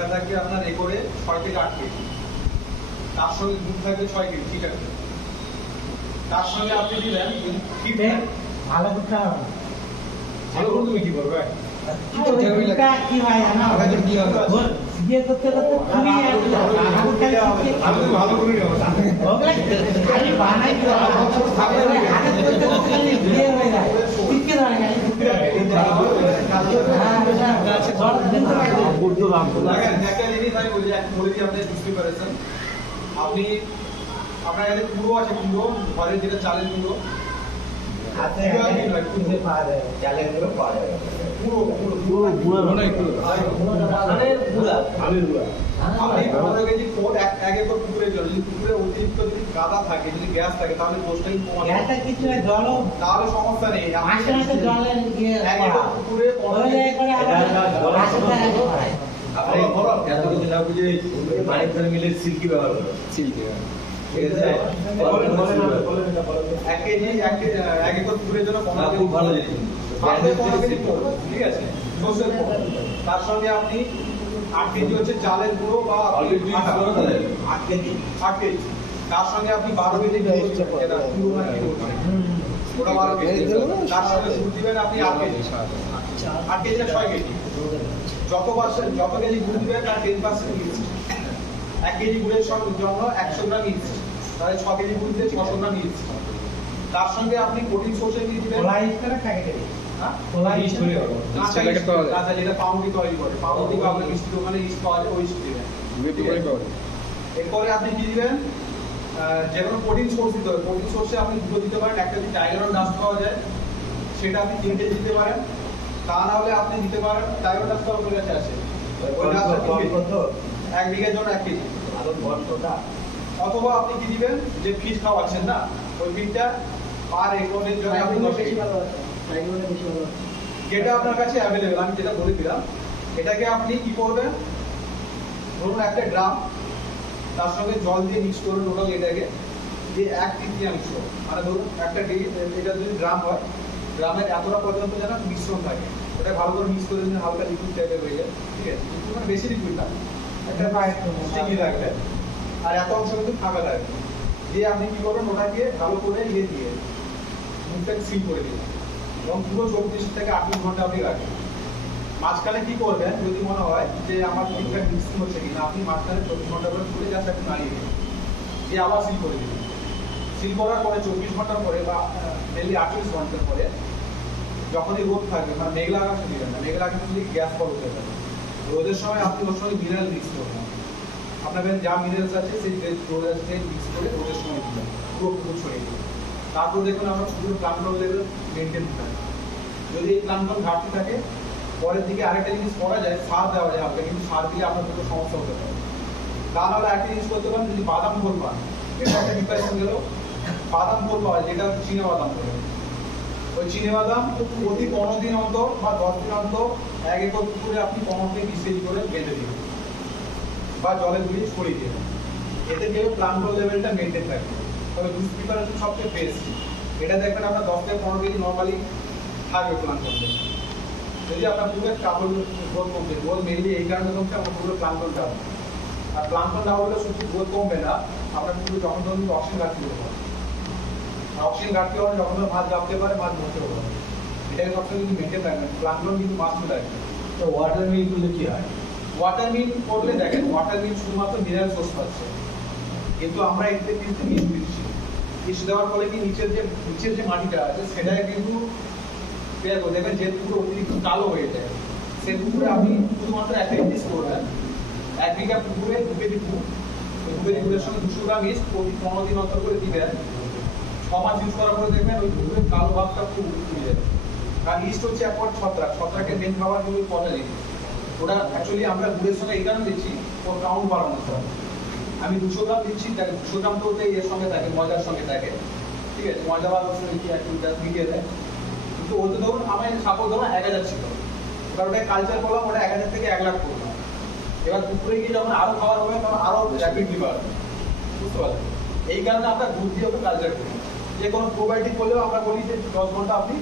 এটা থাকবে আপনার এ করে 6 থেকে 8 কেজি, তার সঙ্গে দুধ থাকবে 6 কেজি, ঠিক আছে। তার সঙ্গে আপনি দিলেন ফিট ভালো করতে হবে। ভালো করে তুমি কি করবে? কি হয় আমার কি হবে? বিয়ে করতে করতে খুবই আমি ভালো করে নেব খালি বানাই বিয়ে হয়ে যায় টিকে ধরে গেছে একটা জিনিস আমি বলি, বলে দিই আপনার বুঝতে পেরেছেন। আপনি আপনার কাছে কুড়ো আছে, কুড়ো ঘরের যেটা চালের কুড়ো, আপনি 15 কেজি খোল এক একর পুকুরের জন্য, যদি পুকুরে অতিরিক্ত যদি কাদা থাকে, যদি গ্যাস থাকে, তাহলে দোষটাই কমানো, কিছু জল তাহলে সমস্যা নেই। মাসে মাসে জলের ইয়ে এক একর পুকুরে 15 কেজি এতটুকু না বুঝে মানিকগঞ্জ মিলের সিল্কি ব্যবহার করো, সিল্কি ঠিক আছে। এক কেজি এক একর পুকুরের জন্য 15 খুব ভালো জিনিস। 15 কেজি খোল, ঠিক আছে, সর্ষের খোল। তার সঙ্গে আপনি 8 কেজি হচ্ছে চালের গুঁড়ো বা অলরেডি আটা, 8 কেজি 8 কেজি। তার সঙ্গে আপনি 12 কেজি যেটা পুরো না কি বলছেন, ওটা 12 কেজি। তার সঙ্গে দুধ দিবেন আপনি 8 কেজি, 8 কেজি আর 6 কেজি। যত কেজি গুড় দিবেন তার 10% মিক্সড। 1 কেজি গুড়ের জন্য 100 গ্রাম মিক্সড, তাহলে 6 কেজি গুড় দিয়ে 600 গ্রাম মিক্সড। তার সঙ্গে আপনি প্রোটিন সোর্সে দিয়ে দিবেন আচ্ছা, যেটা পাউরুটি তৈরি করে, পাউরুটি বা আপনার মিষ্টির দোকানে ইস্ট পাওয়া যায়, ওই ইস্ট দিবেন। এরপরে আপনি কি দিবেন, যে কোনো প্রোটিন সোর্স দিতে হবে। প্রোটিন সোর্সে আপনি দুটো দিতে পারেন, একটা যদি টাইগার ডাস্ট পাওয়া যায় সেটা আপনি 3 কেজি দিতে পারেন, তা না হলে আপনি দিতে পারেন টাইগার ডাস্ট আপনার কাছে আছে, ওই ডাস্টটা 1 বিঘার জন্য 1 কেজি। অথবা আপনি কি দিবেন, যে ফিড খাওয়াচ্ছেন না, ওই ফিডটা পার একরের জন্য আপনি 10 কেজি, যেটা আপনার কাছে অ্যাভেলেবেল, আমি যেটা বলে দিলাম। এটাকে আপনি কি করবেন, ধরুন একটা ড্রাম, তার সঙ্গে জল দিয়ে মিক্স করুন টোটাল এটাকে, দিয়ে 1/3 মিক্স করুন। মানে ধরুন একটা এটা যদি ড্রাম হয়, ড্রামের এতটা পর্যন্ত যেন মিশ্রণ থাকে, ওটা ভালো করে মিক্স করে দিন, হালকা লিকুইড টাইপের হয়ে যায়, ঠিক আছে। মানে বেশি লিকুইড না, একটা স্টিকি লাগবে, আর এত অংশ কিন্তু ফাঁকা থাকবে। দিয়ে আপনি কি করবেন, ওটাকে ভালো করে দিয়ে মুখটাকে সিল করে দিন, এবং পুরো 24 থেকে 28 ঘন্টা আপনি রাখেন। মাঝখানে কি করবেন, যদি মনে হয় যে আমার ঠিকঠাক মিক্সিং হচ্ছে কিনা, আপনি মাঝখানে 24 ঘন্টা করে খুলে জাস্ট একটু নাড়িয়ে দিন, দিয়ে আবার সিল করে দিন। সিল করার পরে 24 ঘন্টা পরে বা মেনলি 28 ঘন্টা পরে যখনই রোদ থাকবে, মানে মেঘলা আকাশে দিবেন না, মেঘলা আকাশে দিলে গ্যাস ফল হতে পারে। রোদের সময় আপনি ওর সঙ্গে মিনারেল মিক্স করবেন, আপনার কাছে যা মিনারেলস আছে সেই রোদের সাথে মিক্স করে রোদের সময় দিবেন, পুরো পুরো ছড়িয়ে দিবেন। তারপর দেখুন আমরা পুরো প্লান্টন লেভেল মেনটেন থাকে। যদি এই প্লান্টন ঘাটতি থাকে, পরের দিকে আরেকটা জিনিস করা যায়, সার দেওয়া যায় হালকা, কিন্তু সার দিলে আপনার দুটো সমস্যা হতে পারে। তা নাহলে একটা জিনিস করতে পারেন, যদি বাদাম খোল পান, এটা একটা প্রিপারেশন গেল, বাদাম খোল পাওয়া যায়, যেটা চীনা বাদাম বলে, ওই চীনা বাদাম প্রতি 15 দিন অন্তর বা 10 দিন অন্তর 1 একর পুকুরে আপনি 15 থেকে 20 কেজি করে বেঁধে দিবেন বা জলে গুলিয়ে ছড়িয়ে দেবেন। এতে গেলে প্লান্টন লেভেলটা মেনটেন থাকবে। তবে জুস প্রিপারেশন সবচেয়ে বেস্ট, এটা দেখবেন আপনার 10 থেকে 15 কেজি নর্মালি থাকবে প্লান্টন। যদি আপনার পুকুরের কাপড় গ্রোথ কমবে, গ্রোথ মেনলি এই কারণে কমছে, আপনার পুকুরের প্লান্টন ডাউন, আর প্লান্টন ডাউন হলে শুধু গ্রোথ কমবে না, আপনার পুকুরে যখন তখন অক্সিজেন ঘাটতি হতে পারে। অক্সিজেন ঘাটতি হলে যখন মাছ জাপতে পারে, মাছ মরতে পারে। এটাকে সবসময় কিন্তু মেনটেন রাখবেন, প্লান্টন কিন্তু মাছ চলে আসবে। তো ওয়াটার মিল করলে কি হয়? ওয়াটার মিল করলে দেখেন, ওয়াটার মিল শুধুমাত্র মিনারেল সোর্স পাচ্ছে, কিন্তু আমরা এতে কিন্তু ইস্ট দিচ্ছি। ইস্ট দেওয়ার ফলে কি নিচের যে মাটিটা আছে সেটাকে কিন্তু দেখবেন যে পুরো অতিরিক্ত কালো হয়ে যায়। সেই পুকুরে আপনি শুধুমাত্র একটা ইস্ট করবেন, 1 বিঘা পুকুরে 2 কেজি গুড়, 2 কেজি গুড়ের সঙ্গে 200 গ্রাম ইস্ট প্রতি 15 দিন অন্তর করে দিবেন। 6 মাস ইউজ করার পরে দেখবেন ওই পুকুরের কালো ভাবটা খুব উঠে যাবে। কারণ ইস্ট হচ্ছে এক পট ছত্রাক, ছত্রাকের মেন খাবার কিন্তু পচা জিনিস। ওটা অ্যাকচুয়ালি আমরা গুড়ের সঙ্গে এই কারণে দিচ্ছি, ওর কাউন্ট বাড়ানোর জন্য। আমি 200 গ্রাম দিচ্ছি, 200 গ্রাম তো ওতে এর সঙ্গে থাকে, ময়দার সঙ্গে থাকে, ঠিক আছে, ময়দা বা কি একটু মিলিয়ে দেয়। কিন্তু ওতে ধরুন আমার সাপোজ ধরুন 1000 ছিল, এবার ওটা কালচার করলাম, ওটা 1000 থেকে 1 লাখ করলাম। এবার পুকুরে গিয়ে যখন আরো খাবার হবে, তখন আরো র্যাপিডলি বাড়বে, বুঝতে পারলেন? এই কারণে আমরা দুধ দিয়ে ওকে কালচার করি। যে কোনো প্রোবায়োটিক করলেও আমরা বলি যে 10 ঘন্টা আপনি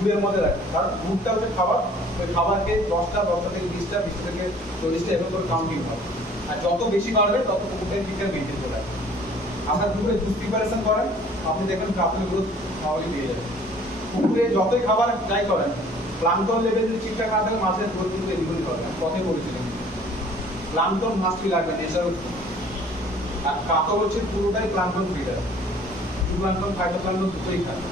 ঝুড়ের মধ্যে রাখেন, কারণ দুধটা হচ্ছে খাবার, ওই খাবারকে 10টা থেকে 20টা, 20 থেকে 40টা এরকম করে কাউন্টিং হবে। আর যত বেশি বাড়বে তত পুকুরটাই ফিটটা মেনটেন করে রাখবে। আপনার পুকুরে জুস প্রিপারেশন করেন, আপনি দেখেন কাপড় গ্রোথ স্বাভাবিক দিয়ে যাবে। পুকুরে যতই খাবার ট্রাই করেন, প্লাঙ্কটন লেভেল যদি ঠিকঠাক না থাকে মাছের গ্রোথ কিন্তু এদিকে হবে না। কথাই বলেছিলেন, প্লাঙ্কটন মাছটি লাগবে নেচার, আর কাতল হচ্ছে পুরোটাই প্লাঙ্কটন ফিডার, প্লাঙ্কটন ফাইটোপ্লাঙ্কটন দুটোই খায়।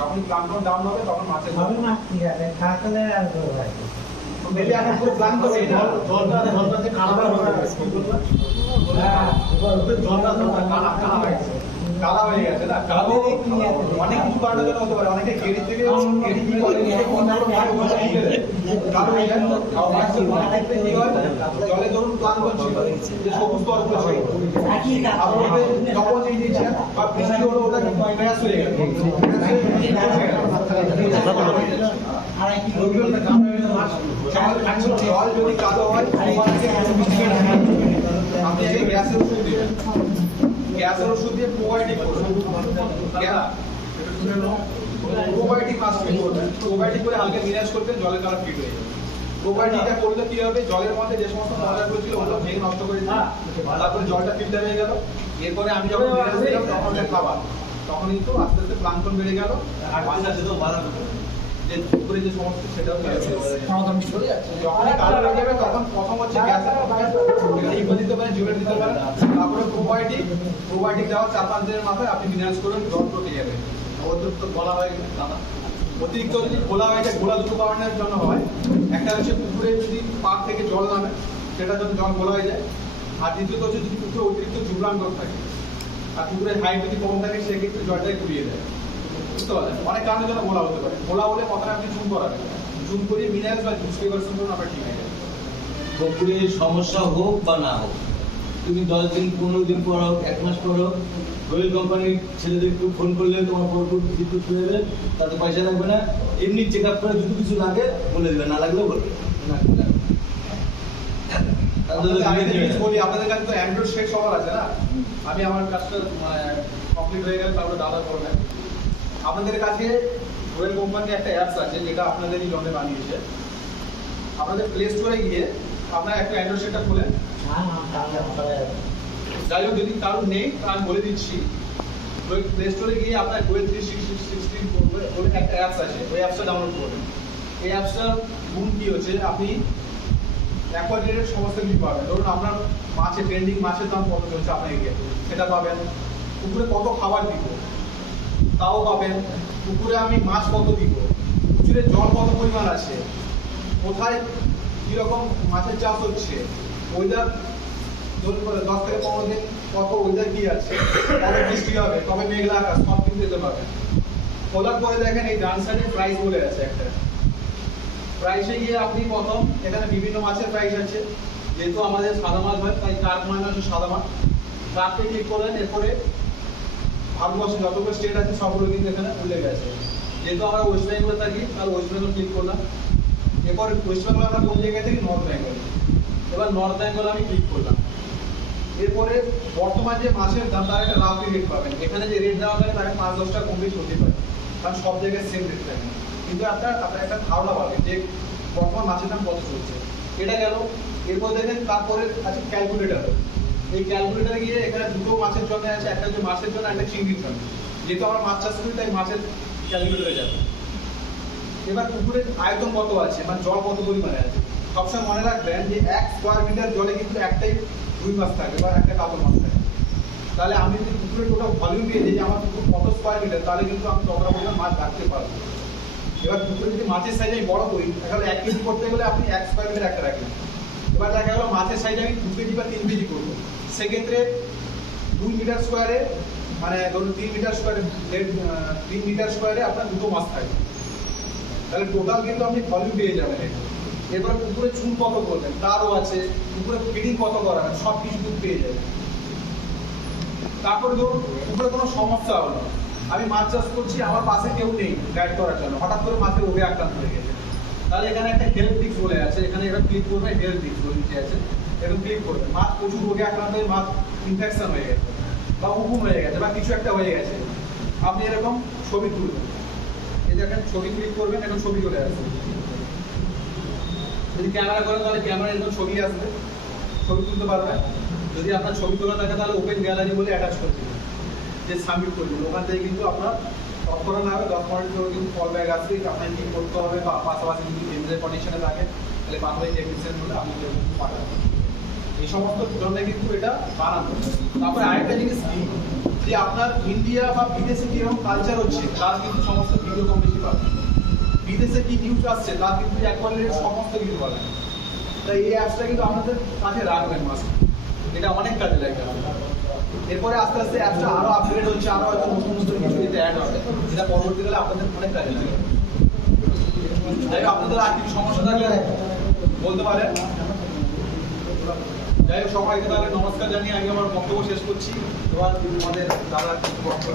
যখন প্লাঙ্কটন ডাউন হবে তখন মাছের ভালো মাছ ঠিক আছে, খাওয়ালে আর করবো আর কি। মেলে এখন পুরো প্লাঙ্কটন এই না, জলটাতে কালা হয়ে গেছে। কালা হয়ে গেছে না, কালো অনেক কিছু কারণের জন্য হতে পারে। অনেকে গেড়ি থেকে গেড়ি কি করে কালো হয়ে যায়, অনেকটা কি হয় জলে ধরুন প্লাঙ্কটন ছিল, যে সবুজ তরফ ছিল, যখন এই দিচ্ছে বা বৃষ্টি হলো ওটা ক্র্যাশ হয়ে গেল, জল যদি কালো হয় আপনি আগে গ্যাসের ওষুধ দিবেন, গ্যাসের ওষুধ দিয়ে প্রোবায়োটিক করবেন, প্রোবায়োটিক মাস্ক করবেন, প্রোবায়োটিক করে হালকা মিনাজ করবেন, জলের কালার ফিট হয়ে যাবে। প্রোবায়োটিকটা করলে কি হবে, জলের মধ্যে যে সমস্ত ময়লাগুলো ছিল ওগুলো ভেঙে নষ্ট করে দিবে, তারপরে জলটা ফিল্টার হয়ে গেল। এরপরে আমি যখন মিনাজ দিলাম তখন খাবার, তখন কিন্তু আস্তে আস্তে প্লাঙ্কটন বেড়ে গেল, আর মাছ আছে তো বাড়া যে পুকুরে যে সমস্ত সেটাও যখন কালো হয়ে যাবে তখন প্রথম হচ্ছে গ্যাসের ইগো দিতে পারেন, জিওরেট দিতে পারেন, তারপরে প্রোবায়োটিক দেওয়া 4-5 দিনের মাথায় আপনি মিনারেজ করবেন, জল প্রোটে যাবে। অতিরিক্ত গলা হয়ে গেলে অতিরিক্ত যদি ঘোলা হয়ে যায়, ঘোলা দুটো কারণের জন্য হয়। একটা হচ্ছে পুকুরে যদি পাড় থেকে জল নামে, সেটা যদি জল ঘোলা হয়ে যায়, আর দ্বিতীয়ত হচ্ছে যদি পুকুরে অতিরিক্ত জুবরাঙ্গ থাকে আর পুকুরের হাইট যদি কম থাকে, সেক্ষেত্রে জলটাই ঘুরিয়ে দেয়। বুঝতে পারলেন, অনেক কারণের জন্য ঘোলা হতে পারে। ঘোলা হলে প্রথমে আপনি চুন করাবেন, চুন করিয়ে মিনারেলস বা জুস প্রিপারেশন করুন, আপনার ঠিক হয়ে যাবে। পুকুরে সমস্যা হোক বা না হোক, তুমি 10 দিন 15 দিন পর হোক, 1 মাস পর হোক, রয়েল কোম্পানির ছেলেদের একটু ফোন করলে তোমার পুকুর বিদ্যুৎ হয়ে যাবে, তাতে পয়সা লাগবে না। এমনি চেক আপ করে যদি কিছু লাগে বলে দেবে, না লাগলেও বলবে। বলি আপনাদের কাছে তো অ্যান্ড্রয়েড সেট সবার আছে না, আমি আমার কাজটা কমপ্লিট হয়ে গেলে তারপরে দাদা করবেন। আপনাদের কাছে রয়েল কোম্পানির একটা অ্যাপস আছে যেটা আপনাদেরই জন্য বানিয়েছে। আপনাদের প্লে স্টোরে গিয়ে আপনার একটা অ্যান্ড্রয়েড সেটটা খুলে, যাই হোক যদি কারণ নেই আমি বলে দিচ্ছি, ওই প্লে স্টোরে গিয়ে আপনার গোয়েল 360 বলে একটা অ্যাপস আছে, ওই অ্যাপসটা ডাউনলোড করবেন। এই অ্যাপসটার গুণ কি হচ্ছে, আপনি অ্যাকোয়ারিয়ামের সমস্ত কিছু পাবেন। ধরুন আপনার মাছের ট্রেন্ডিং মাছের দাম কত চলছে আপনাকে সেটা পাবেন, পুকুরে কত খাবার দিব তাও পাবেন, পুকুরে আমি মাছ কত দিব, পুকুরে জল কত পরিমাণ আছে, কোথায় কিরকম মাছের চাষ হচ্ছে, ওয়েদার ধরুন 10 থেকে 15 দিন কত ওয়েদার কি আছে, কবে বৃষ্টি হবে, কবে মেঘলা আকাশ, সব কিছু দিতে পারবেন। খোলার পরে দেখেন এই ডান সাইডে প্রাইস বলে আছে একটা, প্রাইসে গিয়ে আপনি প্রথম এখানে বিভিন্ন মাছের প্রাইস আছে, যেহেতু আমাদের সাদা মাছ হয় তাই কার্প মানে হচ্ছে সাদা মাছ, কার্পে ক্লিক করলেন। এরপরে ভারতবর্ষে যতগুলো স্টেট আছে সবগুলো কিন্তু এখানে উল্লেখ আছে। যেহেতু আমরা ওয়েস্ট বেঙ্গলে থাকি তাহলে ওয়েস্ট বেঙ্গল ক্লিক করলাম। এরপর ওয়েস্ট বেঙ্গল আমরা কোন জায়গায় থাকি, নর্থ বেঙ্গল, এবার নর্থ বেঙ্গল আমি ক্লিক করলাম। এরপরে বর্তমান যে মাছের দাম তার একটা রাফলি রেট পাবেন, এখানে যে রেট দেওয়া থাকে তাকে 5-10 টাকা কম বেশি হতে পারে, কারণ সব জায়গায় সেম রেট থাকে, কিন্তু আপনার একটা ধারণা পাবেন যে বর্তমান মাছের দাম কত চলছে। এটা গেল। এরপর দেখেন তারপরে আছে ক্যালকুলেটার। এই ক্যালকুলেটারে গিয়ে এখানে দুটো মাছের জন্য আছে, একটা হচ্ছে মাছের জন্য, একটা চিংড়ির জন্য। যেহেতু আমরা মাছ চাষ করি তাই মাছের ক্যালকুলেটারে যাবে। এবার পুকুরের আয়তন কত আছে, মানে জল কত পরিমাণে আছে। সবসময় মনে রাখবেন যে 1 স্কোয়ার মিটার জলে কিন্তু একটাই রুই মাছ থাকে বা একটা কাতল মাছ থাকে। তাহলে আমি যদি পুকুরের টোটাল ভলিউম পেয়ে যাই যে আমার পুকুর কত স্কোয়ার মিটার, তাহলে কিন্তু আমি ততটা পরিমাণ মাছ রাখতে পারবো। এবার পুকুরে যদি মাছের সাইজ আমি বড় করি, তাহলে 1 কেজি করতে গেলে আপনি 1 স্কোয়ার মিটার একটা রাখলেন। এবার দেখা গেল মাছের সাইজ আমি 2 কেজি বা 3 কেজি করবো, সেক্ষেত্রে 2 মিটার স্কোয়ারে মানে ধরুন 3 মিটার স্কোয়ারে 3 মিটার স্কোয়ারে আপনার দুটো মাছ থাকবে, তাহলে টোটাল কিন্তু আপনি ভলিউম পেয়ে যাবেন। এবার পুকুরে চুন কত করবেন তারও আছে, পুকুরে ফিডিং কত করাবেন সব কিছু পেয়ে যাবেন। তারপরে ধরুন পুকুরে কোনো সমস্যা হলো, আমি মাছ চাষ করছি, আমার পাশে কেউ নেই গাইড করার জন্য, হঠাৎ করে মাছের রোগে আক্রান্ত হয়ে গেছে, তাহলে এখানে একটা হেল্প টিপস বলে আছে, এখানে এটা ক্লিক করবেন, হেল্প টিপস বলে নিচে আছে, এরকম ক্লিক করবেন। মাছ প্রচুর রোগে আক্রান্ত হয়ে মাছ ইনফেকশন হয়ে গেছে বা উকুন হয়ে গেছে বা কিছু একটা হয়ে গেছে, আপনি এরকম ছবি তুলবেন। এই দেখেন ছবি ক্লিক করবেন, এখন ছবি চলে আসবে। যদি ক্যামেরা করেন তাহলে ক্যামেরা এরকম ছবি আসবে, ছবি তুলতে পারবেন। যদি আপনার ছবি তোলা থাকে তাহলে ওপেন গ্যালারি বলে অ্যাটাচ করে দিবেন, যে সাবমিট করে দিবেন। ওখান থেকে কিন্তু আপনার তৎক্ষণাৎ না হবে 10 মিনিট করে কিন্তু কল ব্যাক আসবে, আপনাকে কি করতে হবে, বা পাশাপাশি যদি কেন্দ্রের কন্ডিশনে থাকে তাহলে পাশাপাশি টেকনিশিয়ান বলে আপনি কিন্তু পাঠাবেন। এই সমস্ত জন্য কিন্তু এটা বানানো। তারপরে আরেকটা জিনিস কি, যে আপনার ইন্ডিয়া বা বিদেশে কিরকম কালচার হচ্ছে তার কিন্তু সমস্ত ভিডিও কম বেশি পাবেন। বিদেশে কি নিউজ আসছে তার কিন্তু একবারে সমস্ত কিছু পাবেন। তাই এই অ্যাপসটা কিন্তু আপনাদের কাছে রাখবেন মাস্ট, এটা অনেক কাজে লাগবে। এরপরে আস্তে আস্তে অ্যাপসটা আরো আপগ্রেড হচ্ছে, আরো হয়তো নতুন নতুন কিছু এতে অ্যাড হবে, যেটা পরবর্তীকালে আপনাদের অনেক কাজে লাগবে। যাই হোক, আপনাদের আর কিছু সমস্যা থাকলে বলতে পারেন। যাই হোক, সবাইকে তাহলে নমস্কার জানিয়ে আমি আমার বক্তব্য শেষ করছি। এবার আমাদের দাদা বক্তব্য